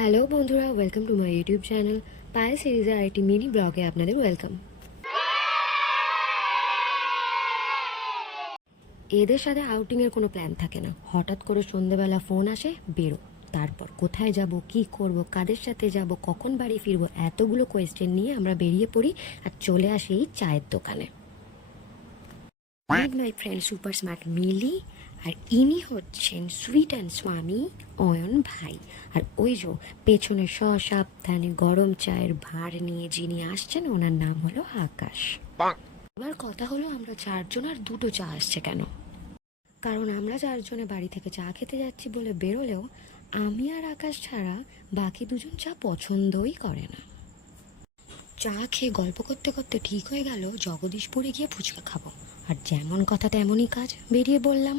Hello বন্ধুরা, welcome to my YouTube channel. Payel সিরিজের আরেকটি মিনি ব্লগে আপনাদের ওয়েলকাম। এদের সাথে আউটিংয়ের কোনো প্ল্যান থাকে না, হঠাৎ করে সন্ধেবেলা ফোন আসে, বেরো। তারপর কোথায় যাব, কি করব, কাদের সাথে যাব, কখন বাড়ি ফিরবো, এতগুলো কোয়েশ্চেন নিয়ে আমরা বেরিয়ে পড়ি আর চলে আসি এই চায়ের দোকানে। With my friend super smart Mili, আর ইনি হচ্ছেন সুইট অ্যান্ড স্বামী অয়ন ভাই। আর ওই যে পেছনে সসাবধানে গরম চায়ের ভাঁড় নিয়ে যিনি আসছেন ওনার নাম হলো আকাশ। এবার কথা হলো, আমরা চারজন আর দুটো চা আসছে কেন? কারণ আমরা চারজনে বাড়ি থেকে চা খেতে যাচ্ছি বলে বেরোলেও আমি আর আকাশ ছাড়া বাকি দুজন চা পছন্দই করে না। চা খেয়ে গল্প করতে করতে ঠিক হয়ে গেল জগদীশপুরে গিয়ে ফুচকা খাবো। আর যেমন কথা তেমনই কাজ, বেরিয়ে বললাম।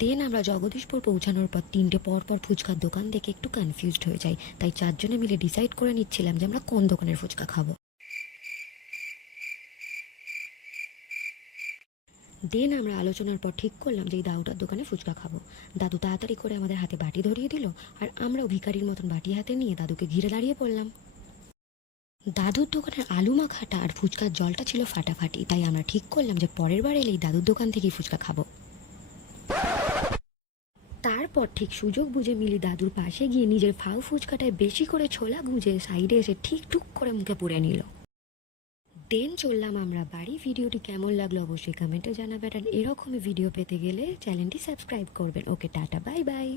দেন আমরা জগদীশপুর পৌঁছানোর পর তিনটে পরপর ফুচকার দোকান দেখে একটু কনফিউজড হয়ে যাই, তাই চারজনে মিলে ডিসাইড করে নিচ্ছিলাম যে আমরা কোন দোকানের ফুচকা খাবো। দেন আমরা আলোচনার পর ঠিক করলাম যে এই দাদুটার দোকানে ফুচকা খাবো। দাদু তাড়াতাড়ি করে আমাদের হাতে বাটি ধরিয়ে দিল, আর আমরাও ভিখারির মতন বাটি হাতে নিয়ে দাদুকে ঘিরে দাঁড়িয়ে পড়লাম। দাদুর দোকানের আলু মাখাটা আর ফুচকার জলটা ছিল ফাটাফাটি, তাই আমরা ঠিক করলাম যে পরের বার এলেই দাদুর দোকান থেকেই ফুচকা খাবো। তারপর ঠিক সুযোগ বুঝে মিলি দাদুর পাশে গিয়ে নিজের ফাউ ফুচকাটায় বেশি করে ছোলা গুঁজে সাইডে এসে ঠিক টুক করে মুখে পুরে নিল। দেন চললাম আমরা বাড়ি। ভিডিওটি কেমন লাগলো অবশ্যই কমেন্টে জানাবেন, আর এরকমই ভিডিও পেতে গেলে চ্যানেলটি সাবস্ক্রাইব করবেন। ওকে, টাটা, বাই বাই।